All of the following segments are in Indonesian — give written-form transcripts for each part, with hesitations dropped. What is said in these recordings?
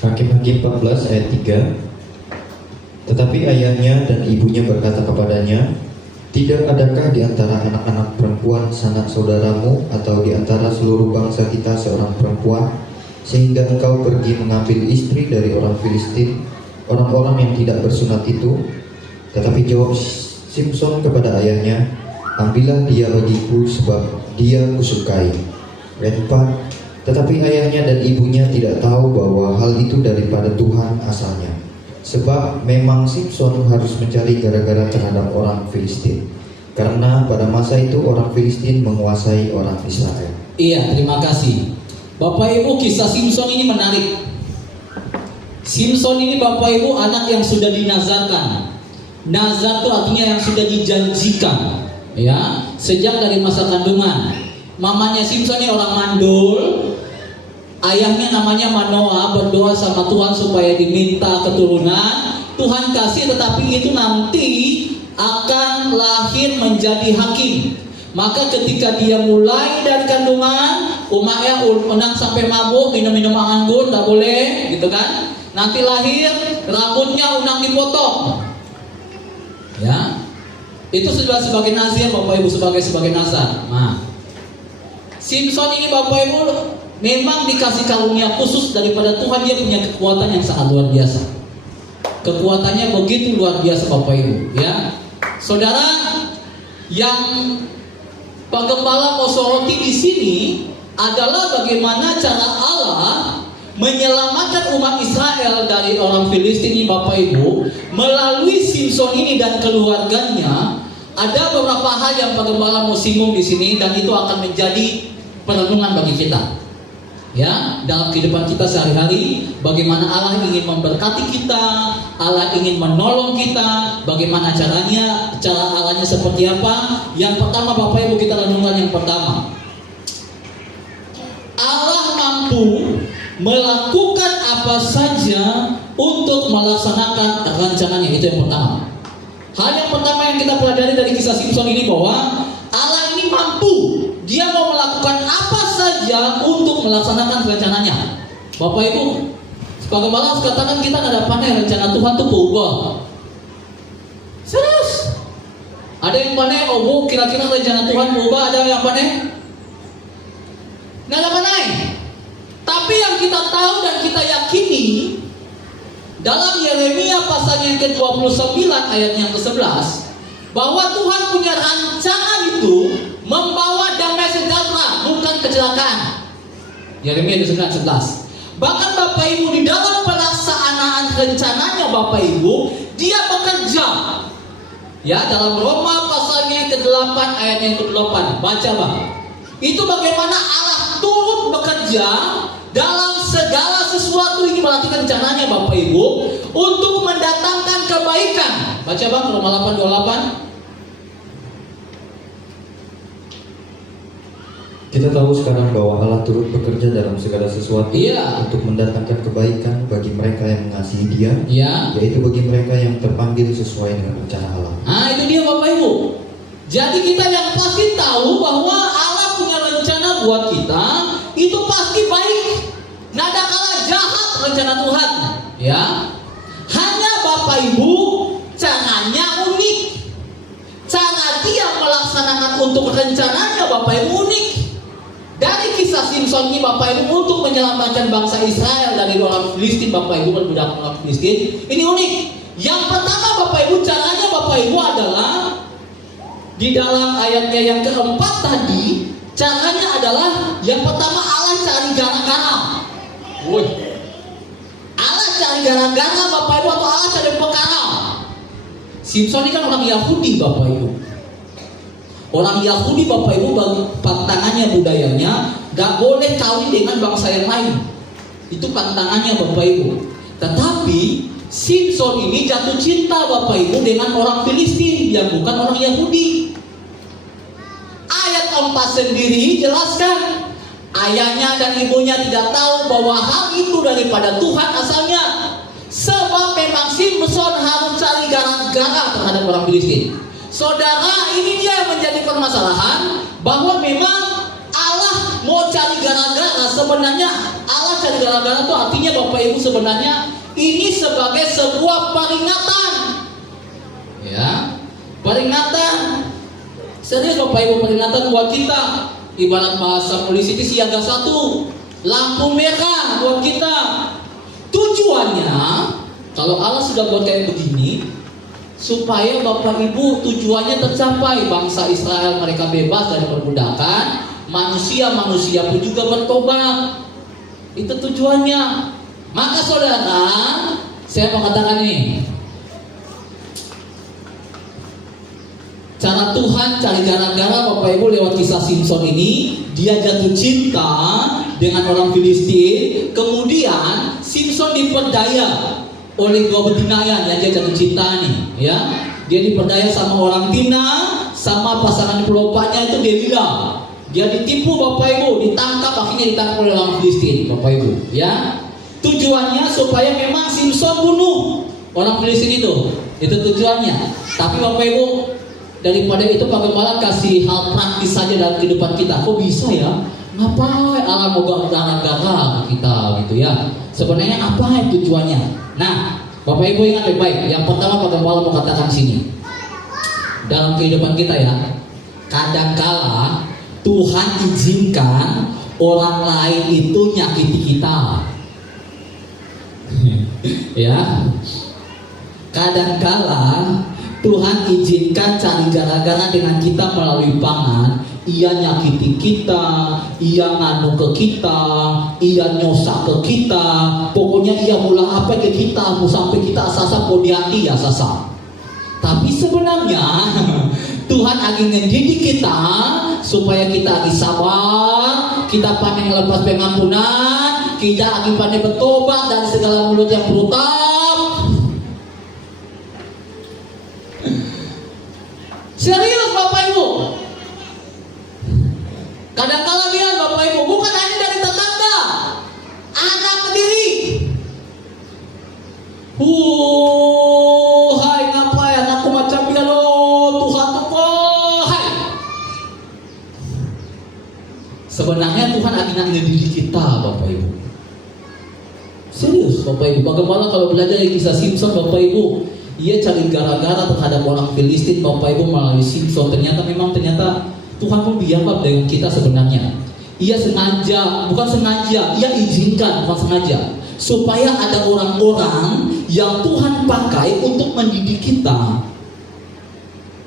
Hakim-Hakim 14 ayat 3. Tetapi ayahnya dan ibunya berkata kepadanya, tidak adakah di antara anak-anak perempuan sanak saudaramu atau di antara seluruh bangsa kita seorang perempuan, sehingga engkau pergi mengambil istri dari orang Filistin, orang-orang yang tidak bersunat itu? Tetapi jawab Simson kepada ayahnya, ambillah dia bagiku sebab dia kusukai. Ayat 4. Tetapi ayahnya dan ibunya tidak tahu bahwa hal itu daripada Tuhan asalnya, sebab memang Simson harus mencari gara-gara terhadap orang Filistin, karena pada masa itu orang Filistin menguasai orang Israel. Iya, terima kasih Bapak Ibu. Kisah Simson ini menarik. Simson ini Bapak Ibu anak yang sudah dinazarkan. Nazar itu artinya yang sudah dijanjikan, ya, sejak dari masa kandungan. Mamanya Simson ini orang mandul, ayahnya namanya Manoah, berdoa sama Tuhan supaya diminta keturunan. Tuhan kasih, tetapi itu nanti akan lahir menjadi hakim. Maka ketika dia mulai dari kandungan, umatnya menang sampai mabuk, minum-minum anggur, tidak boleh, gitu kan. Nanti lahir, rambutnya unang dipotong. Ya, itu sudah sebagai nazir Bapak Ibu, sebagai nazar. Nah, Simson ini Bapak Ibu memang dikasih karunia khusus daripada Tuhan. Dia punya kekuatan yang sangat luar biasa. Kekuatannya begitu luar biasa Bapak Ibu, ya. Saudara, yang Pak Gembala mau soroti di sini adalah bagaimana cara Allah menyelamatkan umat Israel dari orang Filistin ini Bapak Ibu melalui Simson ini dan keluarganya. Ada beberapa hal yang Pak Gembala mau singgung di sini, dan itu akan menjadi perenungan bagi kita, ya, dalam kehidupan kita sehari-hari. Bagaimana Allah ingin memberkati kita, Allah ingin menolong kita, bagaimana caranya, cara Allahnya seperti apa. Yang pertama Bapak Ibu, kita renungkan yang pertama, Allah mampu melakukan apa saja untuk melaksanakan rencananya. Itu yang pertama. Hal yang pertama yang kita pelajari dari kisah Simson ini, bahwa Allah ini mampu, dia mau melakukan apa saja untuk melaksanakan rencananya. Bapak Ibu, Pak Gembala harus katakan, kita nggak ada panen, rencana Tuhan tuh berubah. Serius? Ada yang panen, oh Bu, kira-kira rencana Tuhan berubah, ada yang panen? Nggak ada panen. Tapi yang kita tahu dan kita yakini, dalam Yeremia pasal yang ke-29 ayat yang ke-11, bahwa Tuhan punya rancangan itu membawa damai sejahtera, bukan kecelakaan. Yeremia 29:11. Bahkan Bapak Ibu, di dalam pelaksanaan rencananya Bapak Ibu, dia bekerja. Ya, dalam Roma pasal yang ke-8 ayat yang ke-8, baca Bang. Itu bagaimana Allah turut bekerja dalam segala sesuatu ini, berarti rencananya Bapak Ibu untuk mendatangkan kebaikan. Baca Bang, Roma 8:28. Kita tahu sekarang bahwa Allah turut bekerja dalam segala sesuatu, iya, untuk mendatangkan kebaikan bagi mereka yang mengasihi Dia, iya, yaitu bagi mereka yang terpanggil sesuai dengan rencana Allah. Nah, itu dia Bapak Ibu. Jadi kita yang pasti tahu bahwa Allah punya rencana buat kita, itu pasti baik. Nggak ada kalah jahat rencana Tuhan, ya. Hanya Bapak Ibu, caranya unik. Cara dia melaksanakan untuk rencananya Bapak Ibu unik. Dari kisah Simson ini Bapak Ibu, untuk menyelamatkan bangsa Israel dari orang Filistin, Bapak Ibu, berbudak orang Filistin, ini unik. Yang pertama Bapak Ibu, caranya Bapak Ibu adalah di dalam ayatnya yang keempat tadi. Caranya adalah yang pertama, Allah cari gara-gara. Allah cari gara-gara Bapak Ibu, atau Allah cari perkara. Simson ini kan orang Yahudi Bapak Ibu. Orang Yahudi Bapak Ibu, pantangannya budayanya gak boleh kawin dengan bangsa yang lain. Itu pantangannya Bapak Ibu. Tetapi Simson ini jatuh cinta Bapak Ibu dengan orang Filistin yang bukan orang Yahudi. Ayat 4 sendiri jelaskan, ayahnya dan ibunya tidak tahu bahwa hal itu daripada Tuhan asalnya, sebab memang Simson harus cari gara-gara terhadap orang Filistin. Saudara, ini dia yang menjadi permasalahan, bahwa memang Allah mau cari gara-gara. Sebenarnya Allah cari gara-gara itu artinya Bapak Ibu sebenarnya ini sebagai sebuah peringatan. Ya, peringatan. Serius Bapak Ibu, peringatan buat kita. Ibarat bahasa polisi itu siaga 1, lampu merah buat kita. Tujuannya, kalau Allah sudah buat kayak begini, supaya Bapak Ibu tujuannya tercapai. Bangsa Israel mereka bebas dari perbudakan, manusia pun juga bertobat. Itu tujuannya. Maka saudara, saya mau katakan ini, cara Tuhan cari gara-gara Bapak Ibu lewat kisah Simson ini. Dia jatuh cinta dengan orang Filistin. Kemudian Simson diperdaya oleh dua betina yang dia jatuh cinta nih, ya. Dia diperdaya sama orang Tina, sama pasangan pelopaknya itu Delila. Dia ditipu Bapak Ibu, ditangkap, akhirnya ditangkap oleh orang Filistin Bapak Ibu, ya. Tujuannya supaya memang Simson bunuh orang Filistin itu tujuannya. Tapi Bapak Ibu, daripada itu Pak Gembala kasih hal praktis saja dalam kehidupan kita. Kok bisa ya? Ngapain Allah mau gara-gara kita gitu ya? Sebenarnya apa tujuannya? Nah, Bapak Ibu ingat baik-baik. Yang pertama Pak Gembala mau katakan sini. Dalam kehidupan kita ya, kadangkala Tuhan izinkan orang lain itu nyakiti kita. Ya. Kadangkala Tuhan izinkan cari gara-gara dengan kita melalui pangan. Ia nyakiti kita, ia nganu ke kita, ia nyosak ke kita. Pokoknya ia mula apa ke kita, sampai kita asasa di hati ya sasa. Tapi sebenarnya Tuhan lagi mendidik kita supaya kita lagi sabar, kita pandai melepas pengampunan, kita lagi pandai bertobat dari segala mulut yang berutang. Serius Bapak Ibu. Kadang-kala lihat Bapak Ibu, bukan hanya dari tetangga, anak sendiri. Hai ngapain anakku macam dia loh, Tuhan tuh hai. Sebenarnya Tuhan lagi ngedidik kita Bapak Ibu. Serius Bapak Ibu. Bagaimana kalau belajar dari kisah Simson Bapak Ibu? Ia cari gara-gara terhadap orang Filistin Bapak Ibu melalui Simson. Ternyata Tuhan pun biarkan dengan kita sebenarnya. Ia sengaja, bukan sengaja, ia izinkan, bukan sengaja, supaya ada orang-orang yang Tuhan pakai untuk mendidik kita,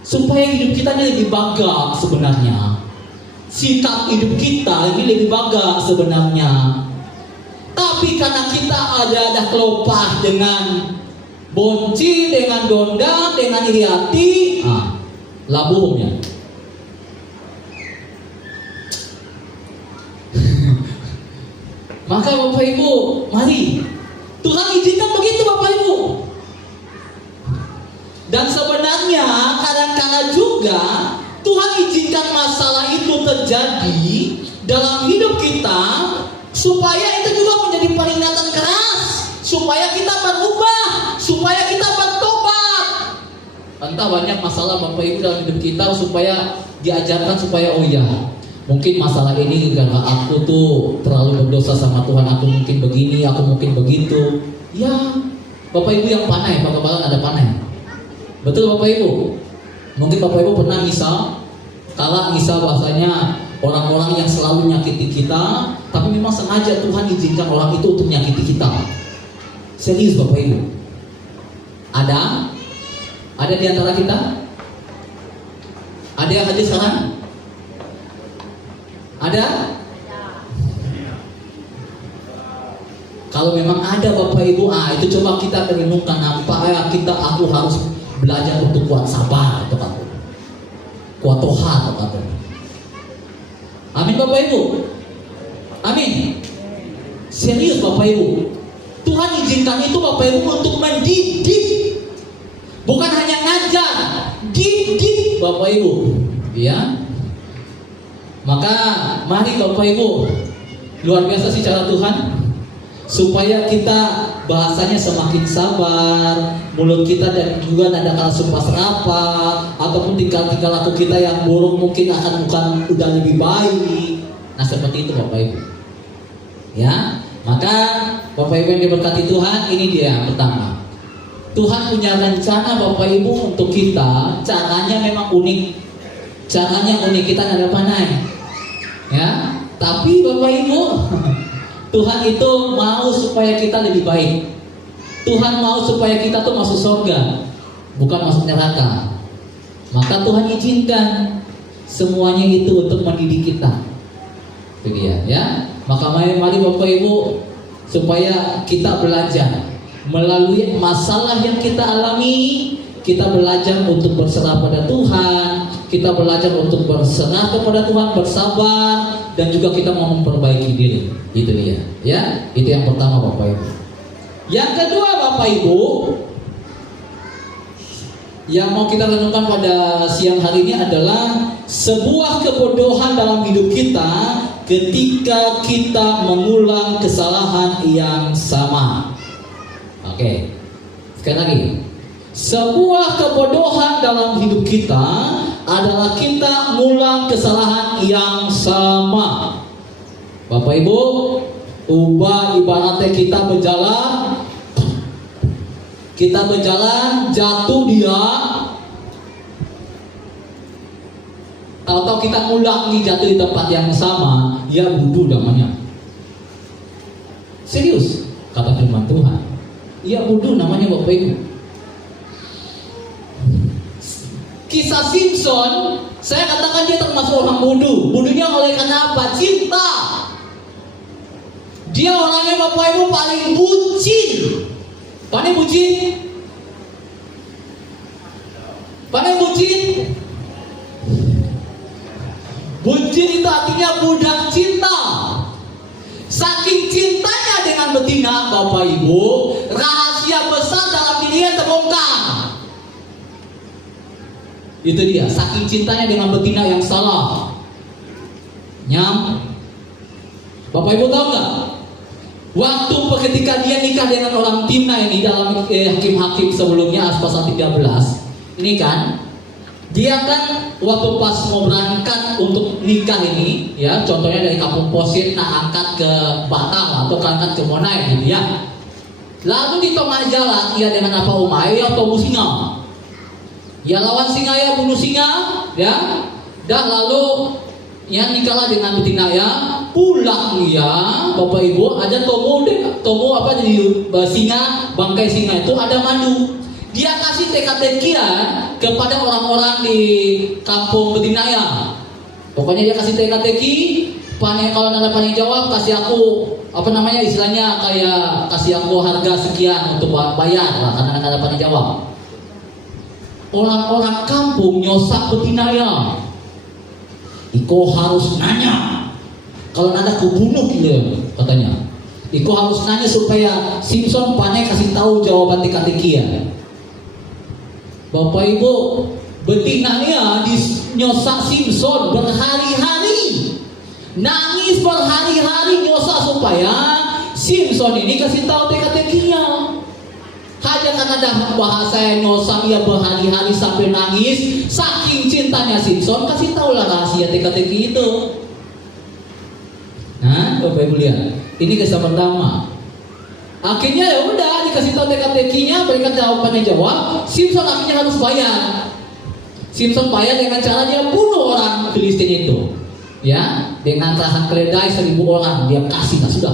supaya hidup kita ini lebih bagus sebenarnya. Sikap hidup kita ini lebih bagus sebenarnya. Tapi karena kita ada kelopah dengan bonci, dengan gondang, dengan iri hati, labuhnya. Maka Bapak Ibu, mari Tuhan izinkan begitu Bapak Ibu. Dan sebenarnya kadang-kadang juga Tuhan izinkan masalah itu terjadi dalam hidup kita supaya itu juga menjadi peringatan keras, supaya kita berubah, supaya kita bertobat. Entah banyak masalah Bapak Ibu dalam hidup kita supaya diajarkan supaya oh ya, mungkin masalah ini karena aku tuh terlalu berdosa sama Tuhan, aku mungkin begini, aku mungkin begitu. Ya, Bapak Ibu yang panai, Pak Kepala ada panai. Betul Bapak Ibu? Mungkin Bapak Ibu pernah misal bahasanya orang-orang yang selalu nyakiti kita, tapi memang sengaja Tuhan izinkan orang itu untuk nyakiti kita. Serius Bapak Ibu? Ada di antara kita? Ada yang hadir sekarang? Ada? Kalau memang ada Bapak Ibu, itu coba kita renungkan apa aku harus belajar untuk kuat sabar atau kata. Kuat toha atau kata. Amin Bapak Ibu. Amin. Serius Bapak Ibu. Tuhan izinkan itu Bapak Ibu untuk mendidik. Bukan hanya ngajar, didik Bapak Ibu. Ya. Maka mari Bapak Ibu, luar biasa sih cara Tuhan, supaya kita bahasanya semakin sabar, mulut kita dan juga nada kala sumpah serapah, ataupun tingkah laku kita yang buruk mungkin bukan udah lebih baik. Nah seperti itu Bapak Ibu. Ya, Maka Bapak Ibu yang diberkati Tuhan, ini dia yang pertama. Tuhan punya rencana Bapak Ibu untuk kita, caranya memang unik. Caranya unik, kita nggak ada pandai. Ya, tapi Bapak Ibu, Tuhan itu mau supaya kita lebih baik. Tuhan mau supaya kita tuh masuk surga, bukan masuk neraka. Maka Tuhan izinkan semuanya itu untuk mendidik kita. Itu dia, ya. Maka mari Bapak Ibu, supaya kita belajar melalui masalah yang kita alami, kita belajar untuk berserah pada Tuhan, kita belajar untuk berserah kepada Tuhan, bersabar, dan juga kita mau memperbaiki diri. Itu dia, ya. Itu yang pertama Bapak Ibu. Yang kedua Bapak Ibu, yang mau kita renungkan pada siang hari ini adalah sebuah kebodohan dalam hidup kita ketika kita mengulang kesalahan yang sama. Oke, sekali lagi. Sebuah kebodohan dalam hidup kita adalah kita mengulang kesalahan yang sama. Bapak Ibu, ibaratnya kita berjalan, jatuh dia, tahu-tahu kita ngulang jatuh di tempat yang sama, ya bodoh namanya. Serius, kata firman Tuhan. Ya bodoh namanya Bapak Ibu. Kisah Simpson, saya katakan dia termasuk orang bodoh. Bodohnya oleh karena apa? Cinta. Dia orangnya Bapak Ibu paling bucin. Paling bucin? Paling bucin? Bucin itu artinya budak cinta. Saking cintanya dengan betina Bapak Ibu, rahasia besar dalam dirinya terbongkar. Itu dia, saking cintanya dengan betina yang salah. Bapak Ibu tahu nggak? Waktu ketika dia nikah dengan orang Timna ini dalam hakim-hakim sebelumnya pasal 13, ini kan dia kan waktu pas mau berangkat untuk nikah ini, ya contohnya dari Kampung Posit angkat ke Batam atau angkat ke Monai gitu ya. Lalu di tengah jalan ia dengan apa umai ya atau singa. Ya lawan singa ya bunuh singa, ya. Dan lalu yang nikahlah dengan betina ya, pulang ya Bapak Ibu ada tomo apa jadi singa, bangkai singa itu ada madu. Dia kasih teka-tekian kepada orang-orang di kampung betina ya. Pokoknya dia kasih teka-teki, kalau ada panen jawab kasih aku istilahnya kayak kasih aku harga sekian untuk bayar lah karena ada panen jawab. Orang-orang kampung nyosak betina ya. Iko harus nanya. Kalau nada ku bunuh gitu katanya. Iko harus nanya supaya Simpson panen kasih tahu jawaban teka-teki ya. Bapak Ibu, betinanya nyosak Simpson berhari-hari, nangis berhari-hari nyosak supaya Simpson ini kasih tahu teka-tekinya. Hanya karena dah bahasa yang nyosak ia berhari-hari sampai nangis, saking cintanya Simpson kasih tahu lah rahasia teka-teki itu. Nah, Bapak Ibu lihat, ini kisah pertama. Akhirnya ya udah dikasih tahu teka-tekinya, berikan jawabannya jawab. Simpson akhirnya harus bayar. Simpson bayar dengan cara dia bunuh orang Filistin itu, ya dengan tahan keledai 1000 orang dia kasih, nah sudah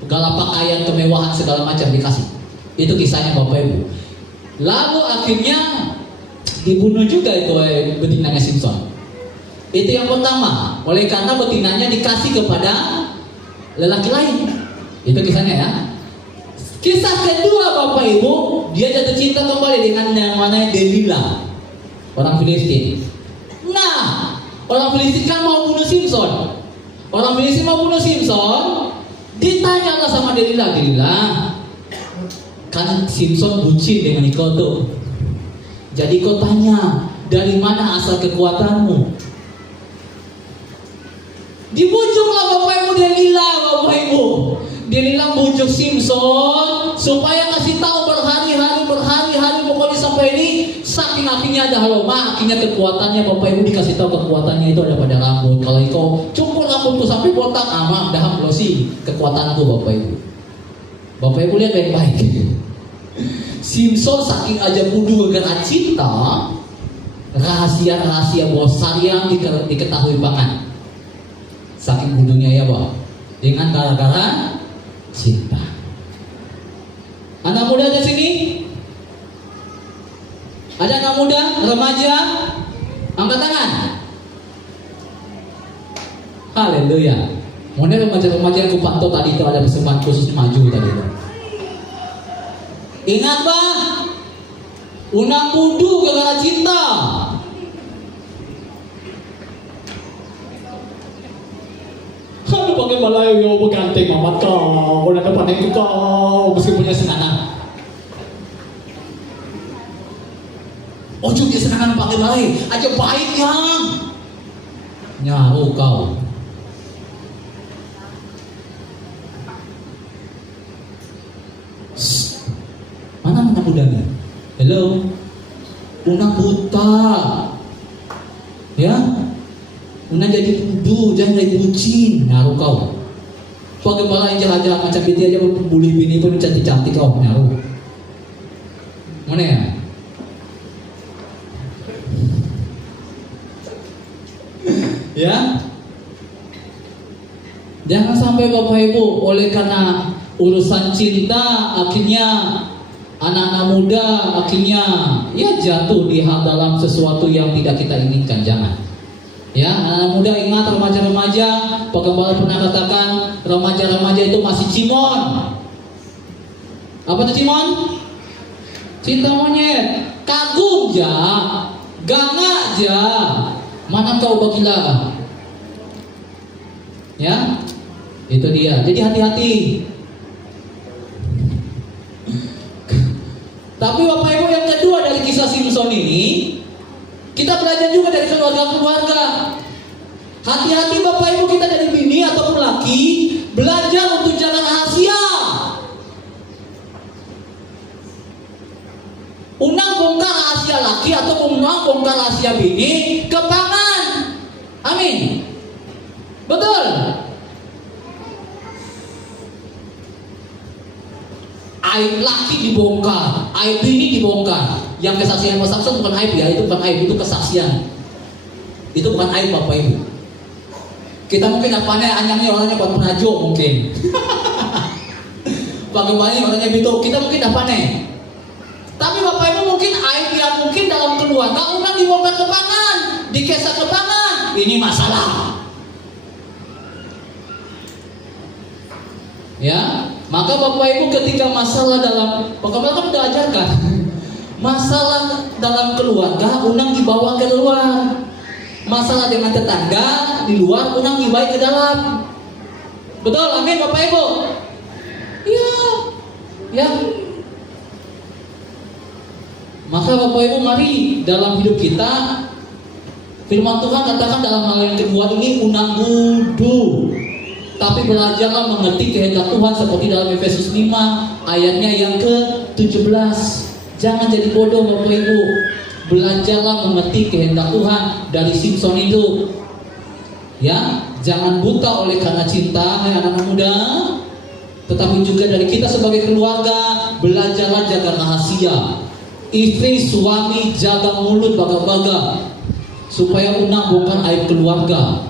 segala pakaian kemewahan segala macam dikasih. Itu kisahnya Bapak Ibu. Lalu akhirnya dibunuh juga itu betinanya Simpson. Itu yang pertama. Oleh karena betinanya dikasih kepada lelaki lain. Itu kisahnya ya. Kisah kedua Bapak Ibu, dia jatuh cinta kembali dengan yang namanya Delila, orang Filistin. Nah, orang Filistin kan mau bunuh Simpson. Orang Filistin mau bunuh Simpson, ditanyalah sama Delila, kan Simpson bucin dengan Iko tuh. Jadi kau tanya, dari mana asal kekuatanmu? Dibujuklah Bapak Ibu Delila, Bapak Ibu. Delila bujuk Simpson supaya kasih tahu berhari-hari pokoknya sampai ini saking akhirnya ada haloma, akhirnya kekuatannya Bapak Ibu dikasih tahu kekuatannya itu ada pada rambut. Kalau kau cukur rambut rambutku sampai botak, maaf dah sih kekuatanku Bapak Ibu. Bapak Ibu lihat baik-baik. Simpson saking aja budu gara cinta, rahasia-rahasia besar yang diketahui banget. Saking budunya ya Pak, dengan gara-gara cinta. Anak muda di sini, ada anak muda, remaja, angkat tangan. Haleluya. Mana remaja-remaja yang kupantau tadi itu ada persembahan khusus maju tadi itu. Ingat Pak, unang budu gara-gara cinta. Kalau pakai balai yo berganting mamat kau, nak panen kau mesti punya senangan. Ojo dia senangan pakai balai, aja baik yang nyaru kau. Mana anak mudanya? Hello, unang buta, ya. Una jadi budu, jangan jadi bucin, nyaru kau. Pakai balai jahat-jahat macam itu aja bully bini pun cantik-cantik kau, nyaru. Mana ya? Ya, jangan sampai Bapak Ibu oleh karena urusan cinta akhirnya anak-anak muda akhirnya ya jatuh di dalam sesuatu yang tidak kita inginkan. Jangan. Ya, anak muda ingat, remaja-remaja, Pak Gembala pernah katakan remaja-remaja itu masih cimon. Apa itu cimon? Cinta monyet, kagum ja, gana ja, mana kau bagilah. Ya, itu dia. Jadi hati-hati. Tapi Bapak Ibu yang kedua dari kisah Simpson ini, kita belajar juga dari keluarga-keluarga. Hati-hati Bapak Ibu kita dari bini ataupun laki, belajar untuk jangan rahasia. Unang bongkar rahasia laki atau unang bongkar rahasia bini, kepangan. Amin. Betul. Aib laki dibongkar, aib bini dibongkar. Yang kesaksian Mas Samson bukan aib ya, itu bukan aib, itu kesaksian. Itu bukan aib Bapak Ibu. Kita mungkin apanya anyangnya orangnya buat penajo mungkin. Bagaimana orangnya itu kita mungkin apanya. Tapi Bapak Ibu mungkin aib yang mungkin dalam keluarga orang dibongkar ke pangan, dikesek ke pangan. Ini masalah. Ya, maka Bapak Ibu ketika masalah dalam Bapak kan udah ajarkan. Masalah dalam keluarga unang dibawa ke luar. Masalah dengan tetangga di luar unang dibawa ke dalam. Betul, amin Bapak Ibu. Iya. Ya. Maka Bapak Ibu mari dalam hidup kita firman Tuhan katakan dalam hal yang kedua ini unang budu. Tapi belajarlah mengerti kehendak Tuhan seperti dalam Efesus 5 ayatnya yang ke-17. Jangan jadi bodoh Bapak Ibu. Belajarlah mengerti kehendak Tuhan dari Simpson itu. Ya, jangan buta oleh karena cinta, hai anak muda. Tetapi juga dari kita sebagai keluarga, belajarlah jaga rahasia. Istri, suami, jaga mulut baga-baga supaya unang bongkar aib keluarga.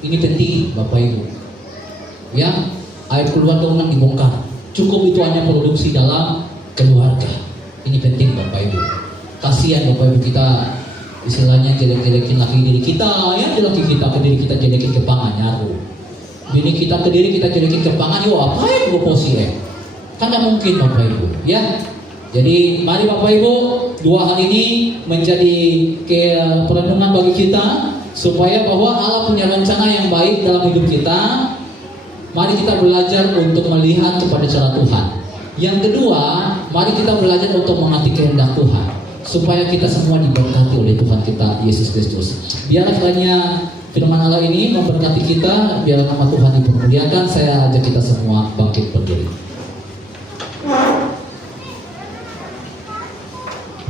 Ini penting Bapak Ibu. Ya, aib keluarga unang dibongkar. Cukup itu hanya produksi dalam keluarga. Ini penting Bapak Ibu. Kasihan Bapak Ibu kita istilahnya jelek-jelekin laki diri kita, ya laki kita ke diri kita jelekin kepangan nyaru. Bini kita ke diri kita jelekin kepangan, yo apa yang gue posi Kan tidak mungkin Bapak Ibu, ya. Jadi mari Bapak Ibu, dua hal ini menjadi perenungan bagi kita supaya bahwa Allah punya rencana yang baik dalam hidup kita. Mari kita belajar untuk melihat kepada cara Tuhan. Yang kedua, mari kita belajar untuk mengerti kehendak Tuhan supaya kita semua diberkati oleh Tuhan kita Yesus Kristus. Biarlah kiranya firman Allah ini memberkati kita, biarlah nama Tuhan dipermuliakan. Saya ajak kita semua bangkit berdiri.